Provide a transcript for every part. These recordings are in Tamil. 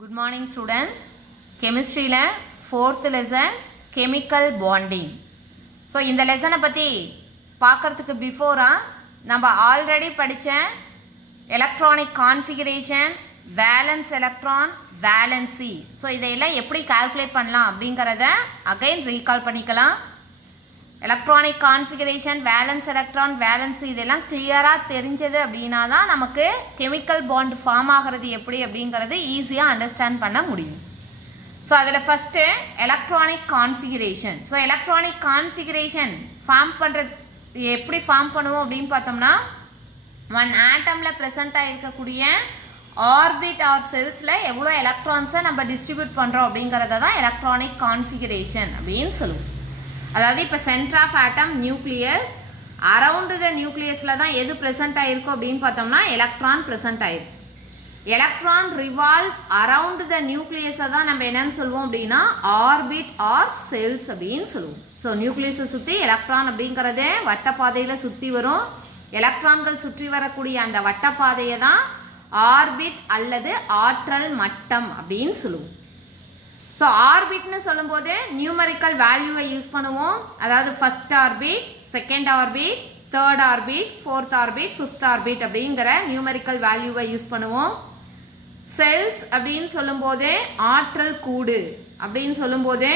Good morning students. Chemistry la 4th lesson chemical bonding. So இந்த லெசனை பற்றி பார்க்கறதுக்கு பிஃபோராக நம்ம ஆல்ரெடி படித்த electronic configuration, valence electron, valency, so இதையெல்லாம் எப்படி கால்குலேட் பண்ணலாம் அப்படிங்கிறத அகைன் ரீகால் பண்ணிக்கலாம். Electronic configuration, valence electron, valency இதெல்லாம் கிளியராக தெரிஞ்சது அப்படின்னா தான் நமக்கு கெமிக்கல் பாண்ட் ஃபார்ம் ஆகிறது எப்படி அப்படிங்கிறது ஈஸியாக அண்டர்ஸ்டாண்ட் பண்ண முடியும். ஸோ அதில் first electronic configuration. So electronic configuration form பண்ணுறது எப்படி ஃபார்ம் பண்ணுவோம் அப்படின்னு பார்த்தோம்னா, ஒன் ஆட்டமில் ப்ரெசென்ட் ஆகிருக்கக்கூடிய ஆர்பிட் ஆர் செல்ஸில் எவ்வளோ எலக்ட்ரான்ஸை நம்ம டிஸ்ட்ரிபியூட் பண்ணுறோம் அப்படிங்கிறத தான் எலக்ட்ரானிக் கான்ஃபிகரேஷன் அப்படின்னு சொல்லுவோம். அதாவது இப்போ centre of atom nucleus, around the நியூக்ளியஸில் தான் எது ப்ரெசென்ட் ஆகிருக்கும் அப்படின்னு பார்த்தோம்னா எலக்ட்ரான் ப்ரெசென்ட் ஆகிருக்கும். எலக்ட்ரான் ரிவால்வ் அரவுண்டு த நியூக்ளியஸை தான் நம்ம என்னன்னு சொல்லுவோம் அப்படின்னா ஆர்பிட் ஆர் செல்ஸ் அப்படின்னு சொல்லுவோம். ஸோ நியூக்ளியஸை சுற்றி எலக்ட்ரான் அப்படிங்கிறதே வட்டப்பாதையில் சுற்றி வரும். எலக்ட்ரான்கள் சுற்றி வரக்கூடிய அந்த வட்டப்பாதையை தான் ஆர்பிட் அல்லது ஆற்றல் மட்டம் அப்படின்னு சொல்லுவோம். ஸோ ஆர்பிட்னு சொல்லும்போது நியூமரிக்கல் வேல்யூவை யூஸ் பண்ணுவோம். அதாவது first orbit, second orbit, third orbit, fourth orbit, fifth orbit அப்படிங்கிற நியூமரிக்கல் வேல்யூவை யூஸ் பண்ணுவோம். செல்ஸ் அப்படின்னு சொல்லும்போது ஆற்றல் கூடு அப்படின்னு சொல்லும்போது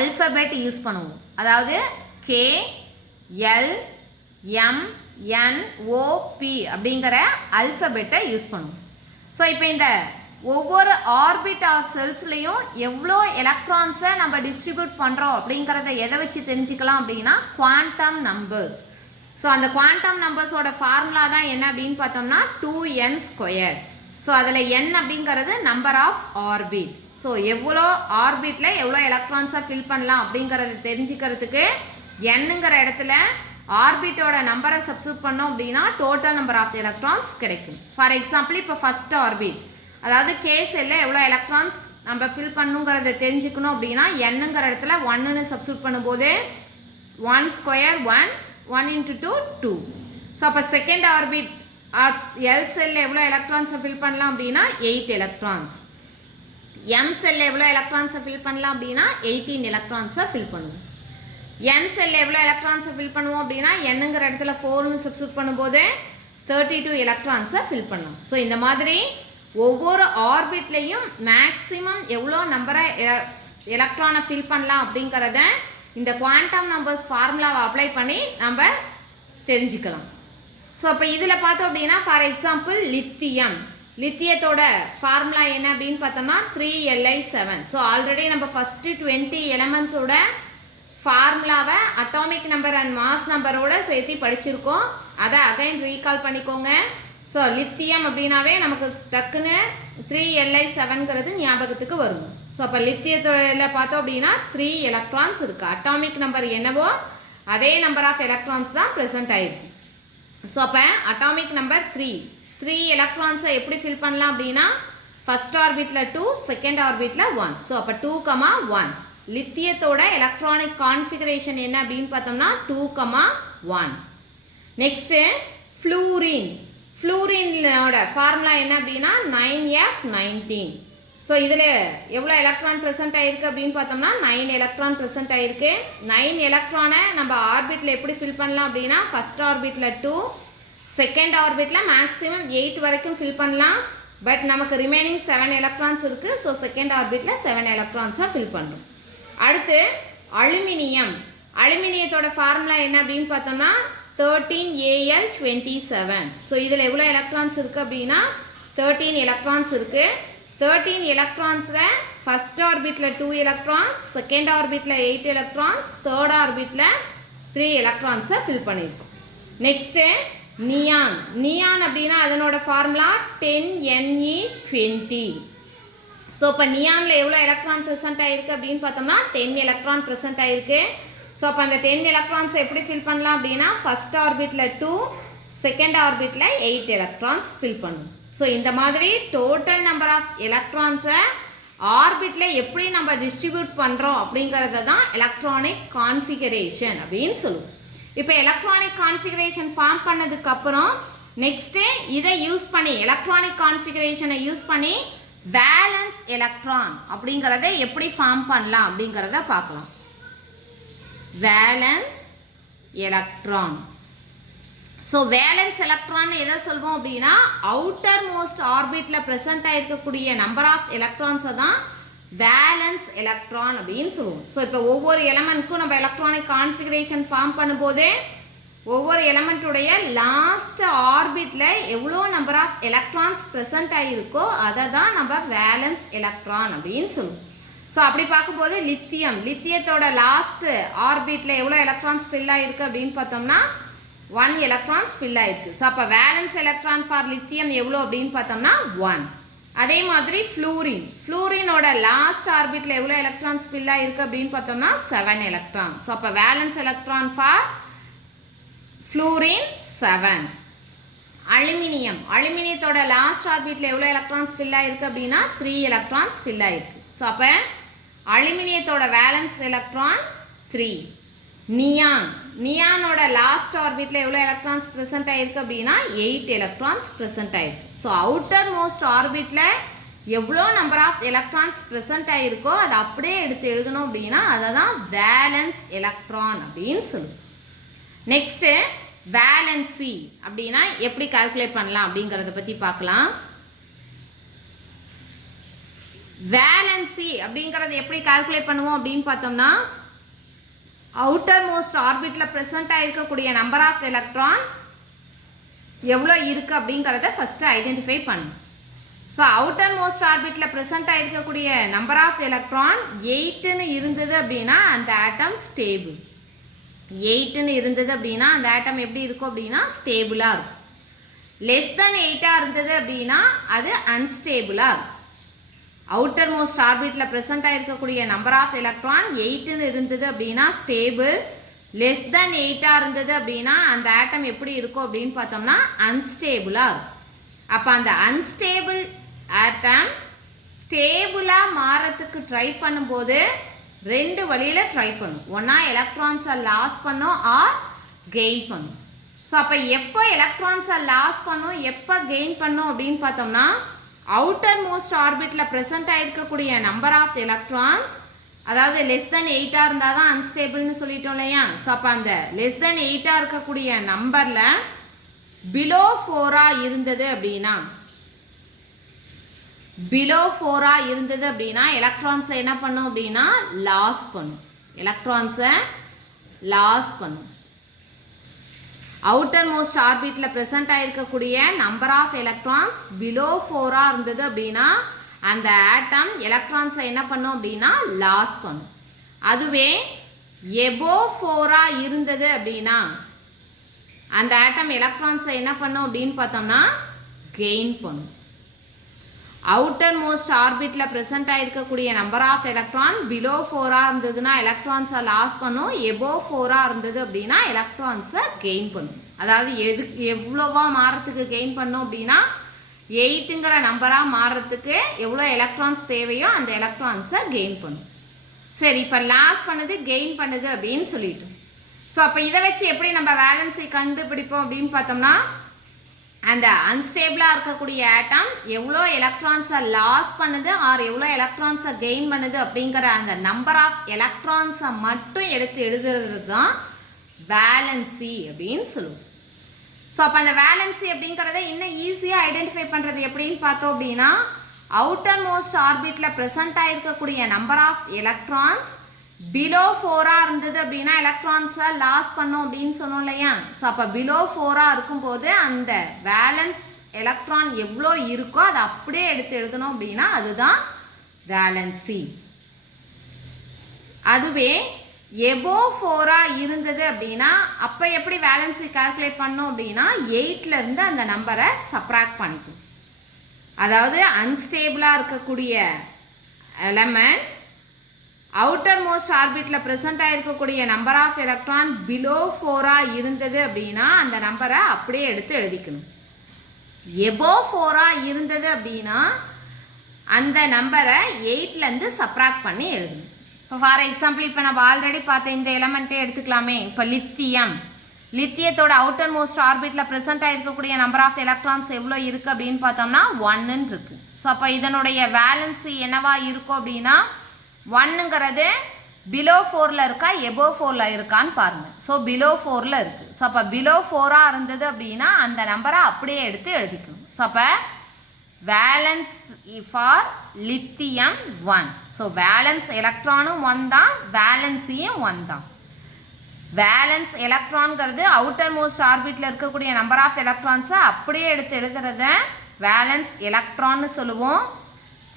அல்ஃபபெட் யூஸ் பண்ணுவோம். அதாவது கே, எல், எம், என், ஓ, பி அப்படிங்கிற அல்ஃபபெட்டை யூஸ் பண்ணுவோம். ஸோ இப்போ இந்த ஒவ்வொரு ஆர்பிட் ஆர் செல்ஸ்லையும் எவ்வளோ எலக்ட்ரான்ஸை நம்ம டிஸ்ட்ரிபியூட் பண்ணுறோம் அப்படிங்கிறத எதை வச்சு தெரிஞ்சுக்கலாம் அப்படின்னா குவாண்டம் நம்பர்ஸ். ஸோ அந்த குவாண்டம் நம்பர்ஸோட ஃபார்முலா தான் என்ன அப்படின்னு பார்த்தோம்னா 2n². ஸோ அதில் n அப்படிங்கிறது நம்பர் ஆஃப் ஆர்பிட். ஸோ எவ்வளோ ஆர்பிட்டில் எவ்வளோ எலக்ட்ரான்ஸை ஃபில் பண்ணலாம் அப்படிங்கிறத தெரிஞ்சுக்கிறதுக்கு என்னங்கிற இடத்துல ஆர்பிட்டோட நம்பரை சப்ஸ்டிட்யூட் பண்ணோம் அப்படின்னா டோட்டல் நம்பர் ஆஃப் எலக்ட்ரான்ஸ் கிடைக்கும். ஃபார் எக்ஸாம்பிள் இப்போ ஃபஸ்ட் ஆர்பிட், அதாவது கே செல்லில் எவ்வளோ எலக்ட்ரான்ஸ் நம்ம ஃபில் பண்ணுங்கிறத தெரிஞ்சுக்கணும் அப்படின்னா என்னங்கிற இடத்துல 1ன்னு சப்ஸ்டிட்யூட் பண்ணும்போது 1² 1, 1 × 2 2. ஸோ அப்போ செகண்ட் ஆர்பிட் ஆர் எல் செல்லில் எவ்வளோ எலக்ட்ரான்ஸை ஃபில் பண்ணலாம் அப்படின்னா 8 எலக்ட்ரான்ஸ். எம் செல்லில் எவ்வளோ எலக்ட்ரான்ஸை ஃபில் பண்ணலாம் அப்படின்னா 18 எலக்ட்ரான்ஸை ஃபில் பண்ணுவோம். என் செல்லில் எவ்வளோ எலக்ட்ரான்ஸை ஃபில் பண்ணுவோம் அப்படின்னா என்னங்கிற இடத்துல 4ன்னு சப்ஸ்டிட்யூட் பண்ணும்போது 32 எலக்ட்ரான்ஸை ஃபில் பண்ணுவோம். ஸோ இந்த மாதிரி ஒவ்வொரு ஆர்பிட்லையும் மேக்ஸிமம் எவ்வளோ நம்பரை எலக்ட்ரானை ஃபில் பண்ணலாம் அப்படிங்கிறத இந்த குவாண்டம் நம்பர்ஸ் ஃபார்முலாவை அப்ளை பண்ணி நம்ம தெரிஞ்சுக்கலாம். ஸோ இப்போ இதில் பார்த்தோம் அப்படின்னா ஃபார் எக்ஸாம்பிள் லித்தியத்தோட ஃபார்முலா என்ன அப்படின்னு பார்த்தோம்னா 3Li7. ஸோ ஆல்ரெடி நம்ம ஃபஸ்ட்டு 20 எலமெண்ட்ஸோட ஃபார்முலாவை அட்டாமிக் நம்பர் அண்ட் மாஸ் நம்பரோட சேர்த்து படிச்சிருக்கோம். அதை அகைன் ரீகால் பண்ணிக்கோங்க. ஸோ லித்தியம் அப்படின்னாவே நமக்கு டக்குன்னு 3Li7ங்கிறது ஞாபகத்துக்கு வரும். ஸோ அப்போ லித்தியத்தில் பார்த்தோம் அப்படின்னா 3 எலக்ட்ரான்ஸ் இருக்குது. அட்டாமிக் நம்பர் என்னவோ அதே நம்பர் ஆஃப் எலக்ட்ரான்ஸ் தான் ப்ரெசென்ட் ஆகிருக்கு. ஸோ அப்போ அட்டாமிக் நம்பர் 3 எலக்ட்ரான்ஸை எப்படி ஃபில் பண்ணலாம் அப்படின்னா ஃபஸ்ட் ஆர்பிட்டில் 2, செகண்ட் ஆர்பிட்டில் 1. ஸோ அப்போ 2,1. லித்தியத்தோட எலக்ட்ரானிக் கான்ஃபிகரேஷன் என்ன அப்படின்னு பார்த்தோம்னா 2,1. நெக்ஸ்ட்டு ஃப்ளூரினோட ஃபார்முலா என்ன அப்படின்னா 9F19. ஸோ இதில் எவ்வளோ எலக்ட்ரான் ப்ரெசென்ட் ஆகிருக்கு அப்படின்னு பார்த்தோம்னா 9 எலக்ட்ரான் ப்ரெசென்ட் ஆகிருக்கு. 9 எலக்ட்ரானை நம்ம ஆர்பிட்டில் எப்படி ஃபில் பண்ணலாம் அப்படின்னா ஃபஸ்ட் ஆர்பிட்டில் 2, செகண்ட் ஆர்பிட்டில் மேக்ஸிமம் 8 வரைக்கும் ஃபில் பண்ணலாம். பட் நமக்கு ரிமைனிங் 7 எலக்ட்ரான்ஸ் இருக்குது. ஸோ செகண்ட் ஆர்பிட்டில் 7 எலக்ட்ரான்ஸாக ஃபில் பண்ணுறோம். அடுத்து அலுமினியத்தோட ஃபார்முலா என்ன அப்படின்னு பார்த்தோம்னா 13Al27. ஸோ இதில் எவ்வளோ எலக்ட்ரான்ஸ் இருக்குது அப்படின்னா 13 எலக்ட்ரான்ஸ் இருக்குது. 13 எலக்ட்ரான்ஸில் ஃபஸ்ட் ஆர்பிட்டில் 2 எலக்ட்ரான்ஸ், செகண்ட் ஆர்பிட்டில் 8 எலக்ட்ரான்ஸ், தேர்ட் ஆர்பிட்டில் 3 எலக்ட்ரான்ஸை ஃபில் பண்ணியிருக்கோம். நெக்ஸ்ட்டு நியான் அப்படின்னா அதனோட ஃபார்முலா 10Ne20. ஸோ இப்போ நியானில் எவ்வளோ எலக்ட்ரான் ப்ரெசென்ட் ஆகிருக்கு அப்படின்னு பார்த்தோம்னா 10 எலக்ட்ரான் ப்ரெசென்ட் ஆகிருக்கு. ஸோ அப்போ அந்த 10 எலக்ட்ரான்ஸை எப்படி ஃபில் பண்ணலாம் அப்படின்னா ஃபஸ்ட் ஆர்பிட்டில் 2, செகண்ட் ஆர்பிட்டில் 8 எலக்ட்ரான்ஸ் ஃபில் பண்ணும். ஸோ இந்த மாதிரி டோட்டல் நம்பர் ஆஃப் எலக்ட்ரான்ஸை ஆர்பிட்டில் எப்படி நம்ம டிஸ்ட்ரிபியூட் பண்ணுறோம் அப்படிங்கிறத தான் எலக்ட்ரானிக் கான்ஃபிகரேஷன் அப்படின்னு சொல்லுவோம். இப்போ எலக்ட்ரானிக் கான்ஃபிகரேஷன் ஃபார்ம் பண்ணதுக்கப்புறம் நெக்ஸ்ட்டு இதை யூஸ் பண்ணி எலக்ட்ரானிக் கான்ஃபிகரேஷனை யூஸ் பண்ணி வேலன்ஸ் எலக்ட்ரான் அப்படிங்கிறத எப்படி ஃபார்ம் பண்ணலாம் அப்படிங்கிறத பார்க்கலாம். Valence electron. So valence electron எதை சொல்வோம் அப்படின்னா அவுட்டர் மோஸ்ட் ஆர்பிட்டில் ப்ரெசென்ட் ஆகிருக்கக்கூடிய நம்பர் ஆஃப் எலக்ட்ரான்ஸை தான் வேலன்ஸ் எலக்ட்ரான் அப்படின்னு சொல்லுவோம். ஸோ இப்போ ஒவ்வொரு எலமெண்ட்க்கும் நம்ம எலக்ட்ரானிக் கான்ஃபிகரேஷன் ஃபார்ம் பண்ணும்போதே ஒவ்வொரு எலமெண்ட்டுடைய லாஸ்ட் ஆர்பிட்டில் எவ்வளோ நம்பர் ஆஃப் எலக்ட்ரான்ஸ் ப்ரெசென்ட் ஆகிருக்கோ அதை தான் நம்ம வேலன்ஸ் எலக்ட்ரான் அப்படின்னு சொல்லுவோம். ஸோ அப்படி பார்க்கும்போது லித்தியத்தோட லாஸ்ட் ஆர்பிட்டில் எவ்வளோ எலக்ட்ரான்ஸ் ஃபில் ஆகிருக்கு அப்படின்னு பார்த்தோம்னா 1 எலக்ட்ரான்ஸ் ஃபில் ஆகிருக்கு. ஸோ அப்போ வேலன்ஸ் எலக்ட்ரான் ஃபார் லித்தியம் எவ்வளோ அப்படின்னு பார்த்தோம்னா 1. அதே மாதிரி ஃப்ளூரினோட லாஸ்ட் ஆர்பிட்டில் எவ்வளோ எலக்ட்ரான்ஸ் ஃபில் ஆகிருக்கு அப்படின்னு பார்த்தோம்னா 7 எலக்ட்ரான். ஸோ அப்போ வேலன்ஸ் எலக்ட்ரான் ஃபார் ஃப்ளூரின் 7. அலுமினியத்தோட லாஸ்ட் ஆர்பிட்டில் எவ்வளோ எலக்ட்ரான்ஸ் ஃபில் ஆகிருக்கு அப்படின்னா 3 எலக்ட்ரான்ஸ் ஃபில் ஆகிருக்கு. ஸோ அப்போ அலுமினியத்தோட வேலன்ஸ் எலக்ட்ரான் 3. நியானோட லாஸ்ட் ஆர்பிட்டில் எவ்வளோ எலக்ட்ரான்ஸ் ப்ரெசென்ட் ஆகிருக்கு அப்படின்னா 8 எலக்ட்ரான்ஸ் ப்ரெசென்ட் ஆகிருக்கு. ஸோ அவுட்டர் மோஸ்ட் ஆர்பிட்டில் எவ்வளோ நம்பர் ஆஃப் எலக்ட்ரான்ஸ் ப்ரெசென்ட் ஆகிருக்கோ அதை அப்படியே எடுத்து எழுதணும் அப்படின்னா அதை தான் வேலன்ஸ் எலக்ட்ரான் அப்படின்னு சொல்லுவோம். நெக்ஸ்ட்டு வேலன்சி அப்படின்னா எப்படி கால்குலேட் பண்ணலாம் அப்படிங்கிறத பற்றி பார்க்கலாம். வேலன்சி அப்படிங்கிறது எப்படி கால்குலேட் பண்ணுவோம் அப்படின்னு பார்த்தோம்னா அவுட்டர் மோஸ்ட் ஆர்பிட்டில் ப்ரெசென்ட் ஆகிருக்கக்கூடிய நம்பர் ஆஃப் எலக்ட்ரான் எவ்வளோ இருக்குது அப்படிங்கிறத ஃபஸ்ட்டு ஐடென்டிஃபை பண்ணும். ஸோ அவுட்டர் மோஸ்ட் ஆர்பிட்டில் ப்ரெசென்ட் ஆகிருக்கக்கூடிய நம்பர் ஆஃப் எலக்ட்ரான் 8ன்னு இருந்தது அப்படின்னா அந்த ஆட்டம் ஸ்டேபிள். 8ன்னு இருந்தது அப்படின்னா அந்த ஆட்டம் எப்படி இருக்கும் அப்படின்னா ஸ்டேபிளாக இருக்கும். லெஸ் தென் 8ஆக இருந்தது அப்படின்னா அது அன்ஸ்டேபிளாக இருக்கும். அவுட்டர் மோஸ்ட் ஆர்பிட்டில் ப்ரெசென்ட் ஆகிருக்கக்கூடிய நம்பர் ஆஃப் எலக்ட்ரான் 8ன்னு இருந்தது அப்படின்னா ஸ்டேபிள். லெஸ் தென் 8ஆக இருந்தது அப்படின்னா அந்த ஆட்டம் எப்படி இருக்கும் அப்படின்னு பார்த்தோம்னா அன்ஸ்டேபிளாக இருக்கும். அப்போ அந்த அன்ஸ்டேபிள் ஆட்டம் ஸ்டேபிளாக மாறத்துக்கு ட்ரை பண்ணும்போது 2 வழியில் ட்ரை பண்ணும். ஒன்றா எலக்ட்ரான்ஸை லாஸ் பண்ணும் ஆர் கெயின் பண்ணும். ஸோ அப்போ எப்போ எலக்ட்ரான்ஸை லாஸ் பண்ணும் எப்போ கெயின் பண்ணும் அப்படின்னு பார்த்தோம்னா அவுட்டர் மோஸ்ட் ஆர்பிட்டில் ப்ரெசென்ட் ஆகிருக்கக்கூடிய நம்பர் ஆஃப் எலக்ட்ரான்ஸ் அதாவது லெஸ் தென் 8ஆக இருந்தால் தான் அன்ஸ்டேபிள்னு சொல்லிட்டோம் இல்லையா. ஸோ அப்போ அந்த லெஸ் தென் 8ஆக இருக்கக்கூடிய நம்பரில் பிலோ 4ஆக இருந்தது அப்படின்னா எலக்ட்ரான்ஸை என்ன பண்ணும் அப்படின்னா லாஸ் பண்ணும். அவுட்டர் மோஸ்ட் ஆர்பிட்டில் ப்ரெசென்ட் ஆகிருக்கக்கூடிய நம்பர் ஆஃப் எலக்ட்ரான்ஸ் பிலோ 4ஆக இருந்தது அப்படின்னா அந்த ஆட்டம் எலக்ட்ரான்ஸை என்ன பண்ணும் அப்படின்னா லாஸ் பண்ணும். அதுவே எபோ 4ஆக இருந்தது அப்படின்னா அந்த ஆட்டம் எலக்ட்ரான்ஸை என்ன பண்ணும் அப்படின்னு பார்த்தோம்னா கெயின் பண்ணும். அவுட்டர் மோஸ்ட் ஆர்பிட்டில் ப்ரெசென்ட் ஆகிருக்கக்கூடிய நம்பர் ஆஃப் எலக்ட்ரான் பிலோ 4ஆக இருந்ததுன்னா எலக்ட்ரான்ஸை லாஸ் பண்ணும். எபோ 4ஆக இருந்தது அப்படின்னா எலக்ட்ரான்ஸை கெயின் பண்ணும். அதாவது எவ்வளோவா மாறத்துக்கு கெயின் பண்ணும் அப்படின்னா 8ங்கிற நம்பராக மாறுறதுக்கு எவ்வளோ எலக்ட்ரான்ஸ் தேவையோ அந்த எலக்ட்ரான்ஸை கெயின் பண்ணும். சரி, இப்போ லாஸ் பண்ணுது கெயின் பண்ணுது அப்படின்னு சொல்லிட்டோம். ஸோ அப்போ இதை வச்சு எப்படி நம்ம வேலன்ஸை கண்டுபிடிப்போம் அப்படின்னு பார்த்தோம்னா அந்த அன்ஸ்டேபிளாக இருக்கக்கூடிய ஆட்டம் எவ்வளோ எலக்ட்ரான்ஸை லாஸ் பண்ணுது ஆர் எவ்வளோ எலக்ட்ரான்ஸை கெயின் பண்ணுது அப்படிங்கிற அந்த நம்பர் ஆஃப் எலக்ட்ரான்ஸை மட்டும் எடுத்து எழுதுறது தான் வேலன்சி அப்படின்னு சொல்லுவோம். ஸோ அப்போ அந்த வேலன்சி அப்படிங்கிறத இன்னும் ஈஸியாக ஐடென்டிஃபை பண்ணுறது எப்படின்னு பார்த்தோம் அப்படின்னா அவுட்டர் மோஸ்ட் ஆர்பிட்டில் ப்ரெசென்ட் ஆகிருக்கக்கூடிய நம்பர் ஆஃப் எலக்ட்ரான்ஸ் பிலோ 4ஆக இருந்தது அப்படின்னா எலக்ட்ரான்ஸை லாஸ் பண்ணோம் அப்படின்னு சொன்னோம் இல்லையா. ஸோ அப்போ பிலோ 4ஆக இருக்கும்போது அந்த வேலன்ஸ் எலக்ட்ரான் எவ்வளோ இருக்கோ அதை அப்படியே எடுத்து எழுதணும் அப்படின்னா அதுதான் வேலன்சி. அதுவே எபோ 4ஆக இருந்தது அப்படின்னா அப்போ எப்படி வேலன்சி கால்குலேட் பண்ணோம் அப்படின்னா 8லேருந்து அந்த நம்பரை சப்ராக்ட் பண்ணிக்கும். அதாவது அன்ஸ்டேபிளாக இருக்கக்கூடிய எலமெண்ட் அவுட்டர் மோஸ்ட் ஆர்பிட்டில் ப்ரெசென்ட் ஆகிருக்கக்கூடிய நம்பர் ஆஃப் எலக்ட்ரான் பிலோ 4ஆக இருந்தது அப்படின்னா அந்த நம்பரை அப்படியே எடுத்து எழுதிக்கணும். எபோ 4ஆக இருந்தது அப்படின்னா அந்த நம்பரை 8லேருந்து சப்ராக்ட் பண்ணி எழுதணும். இப்போ ஃபார் எக்ஸாம்பிள் இப்போ நம்ம ஆல்ரெடி பார்த்த இந்த எலமெண்ட்டே எடுத்துக்கலாமே. இப்போ லித்தியத்தோட அவுட்டர் மோஸ்ட் ஆர்பிட்டில் ப்ரெசென்ட் ஆகிருக்கக்கூடிய நம்பர் ஆஃப் எலக்ட்ரான்ஸ் எவ்வளோ இருக்குது அப்படின்னு பார்த்தோம்னா 1ன்னு இருக்குது. ஸோ அப்போ இதனுடைய வேலன்சி என்னவா இருக்கும் அப்படின்னா 1ங்கிறது பிலோ 4ல் இருக்கா எபோ 4ல் இருக்கான்னு பாருங்கள். ஸோ பிலோ 4ல் இருக்குது. ஸோ அப்போ பிலோ 4ஆக இருந்தது அப்படின்னா அந்த நம்பரை அப்படியே எடுத்து எழுதிக்கணும். ஸோ அப்போ வேலன்ஸ் ஃபார் லித்தியம் 1. ஸோ வேலன்ஸ் எலக்ட்ரானும் 1 தான், வேலன்சியும் 1 தான். வேலன்ஸ் எலக்ட்ரான்கிறது அவுட்டர் மோஸ்ட் ஆர்பிட்டில் இருக்கக்கூடிய நம்பர் ஆஃப் எலக்ட்ரான்ஸை அப்படியே எடுத்து எழுதுறத வேலன்ஸ் எலக்ட்ரான்னு சொல்லுவோம்.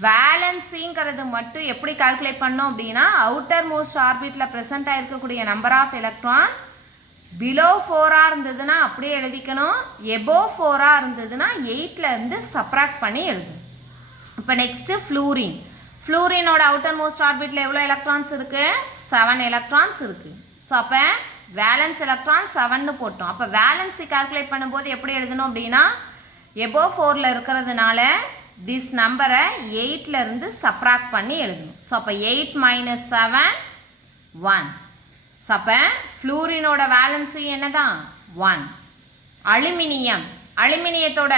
வேலன்சிங்கிறது மட்டும் எப்படி கால்குலேட் பண்ணோம் அப்படின்னா அவுட்டர் மோஸ்ட் ஆர்பிட்டில் ப்ரெசென்ட் ஆகிருக்கக்கூடிய நம்பர் ஆஃப் எலக்ட்ரான் பிலோ 4ஆக இருந்ததுன்னா அப்படியே எழுதிக்கணும். எபோ 4ஆக இருந்ததுன்னா 8லேருந்து சப்ராக்ட் பண்ணி எழுதணும். இப்போ நெக்ஸ்ட்டு ஃப்ளூரின். ஃப்ளூரினோட அவுட்டர் மோஸ்ட் ஆர்பிட்டில் எவ்வளோ எலக்ட்ரான்ஸ் இருக்குது? 7 எலக்ட்ரான்ஸ் இருக்குது. ஸோ அப்போ வேலன்ஸ் எலக்ட்ரான் 7ன்னு போட்டோம். அப்போ வேலன்ஸி கால்குலேட் பண்ணும்போது எப்படி எழுதணும் அப்படின்னா எபோ 4ல் இருக்கிறதுனால திஸ் நம்பரை 8லேருந்து சப்ராக்ட் பண்ணி எழுதணும். ஸோ அப்போ 8 - 7 1. ஸோ அப்போ ஃப்ளூரினோட வேலன்ஸி என்ன தான்? 1. அலுமினியத்தோட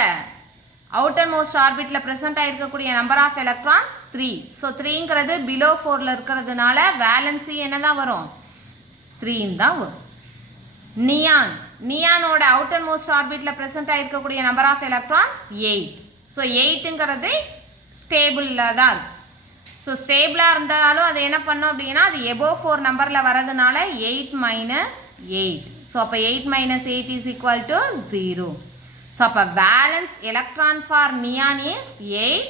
அவுட்டர் மோஸ்ட் ஆர்பிட்டில் ப்ரெசென்ட் ஆகிருக்கக்கூடிய நம்பர் ஆஃப் எலக்ட்ரான்ஸ் 3. ஸோ 3ங்கிறது பிலோ 4ல் இருக்கிறதுனால வேலன்சி என்ன தான் வரும்? 3 தான் வரும். நியானோட அவுட்டர் மோஸ்ட் ஆர்பிட்டில் ப்ரெசென்ட் ஆகிருக்கக்கூடிய நம்பர் ஆஃப் எலக்ட்ரான்ஸ் 8. ஸோ 8ங்கிறது ஸ்டேபிளில் தான் இருக்குது. ஸோ ஸ்டேபிளாக இருந்தாலும் அது என்ன பண்ணோம் அப்படின்னா அது எபோ 4 நம்பரில் வரதுனால 8 - 8. ஸோ அப்போ 8 - 8 இஸ் ஈக்குவல் டு 0. ஸோ அப்போ valence electron for neon is 8,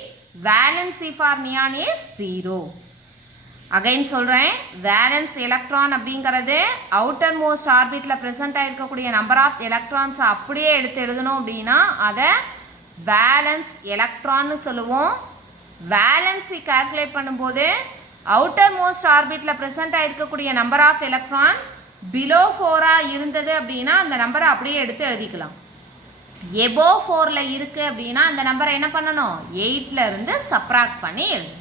valency for neon is 0. Again சொல்கிறேன், வேலன்ஸ் எலக்ட்ரான் அப்படிங்கிறது அவுட்டர் மோஸ்ட் ஆர்பிட்டில் ப்ரெசென்ட் ஆகிருக்கக்கூடிய நம்பர் ஆஃப் எலக்ட்ரான்ஸை அப்படியே எடுத்து எழுதணும் அப்படின்னா அதை வேலன்ஸ் எலக்ட்ரான்னு சொல்லுவோம். வேலன்சி கால்குலேட் பண்ணும்போது அவுட்டர் மோஸ்ட் ஆர்பிட்டில் ப்ரெசென்ட் ஆகிருக்கக்கூடிய நம்பர் ஆஃப் எலக்ட்ரான் பிலோ 4ஆக இருந்தது அப்படின்னா அந்த நம்பரை அப்படியே எடுத்து எழுதிக்கலாம். எபோ 4ல் இருக்குது அப்படின்னா அந்த நம்பரை என்ன பண்ணணும்? 8லேருந்து சப்ராக்ட் பண்ணி எழுதணும்.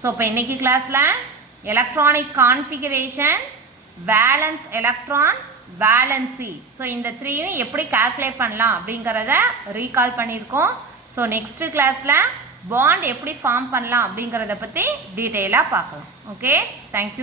ஸோ இப்போ இன்றைக்கி கிளாஸில் electronic configuration, valence electron, valency, so இந்த 3யும் எப்படி கால்குலேட் பண்ணலாம் அப்படிங்கிறத ரீகால் பண்ணியிருக்கோம். ஸோ நெக்ஸ்ட்டு கிளாஸில் பாண்ட் எப்படி ஃபார்ம் பண்ணலாம் அப்படிங்கிறத பற்றி டீட்டெயிலாக பார்க்கலாம். Okay, thank you.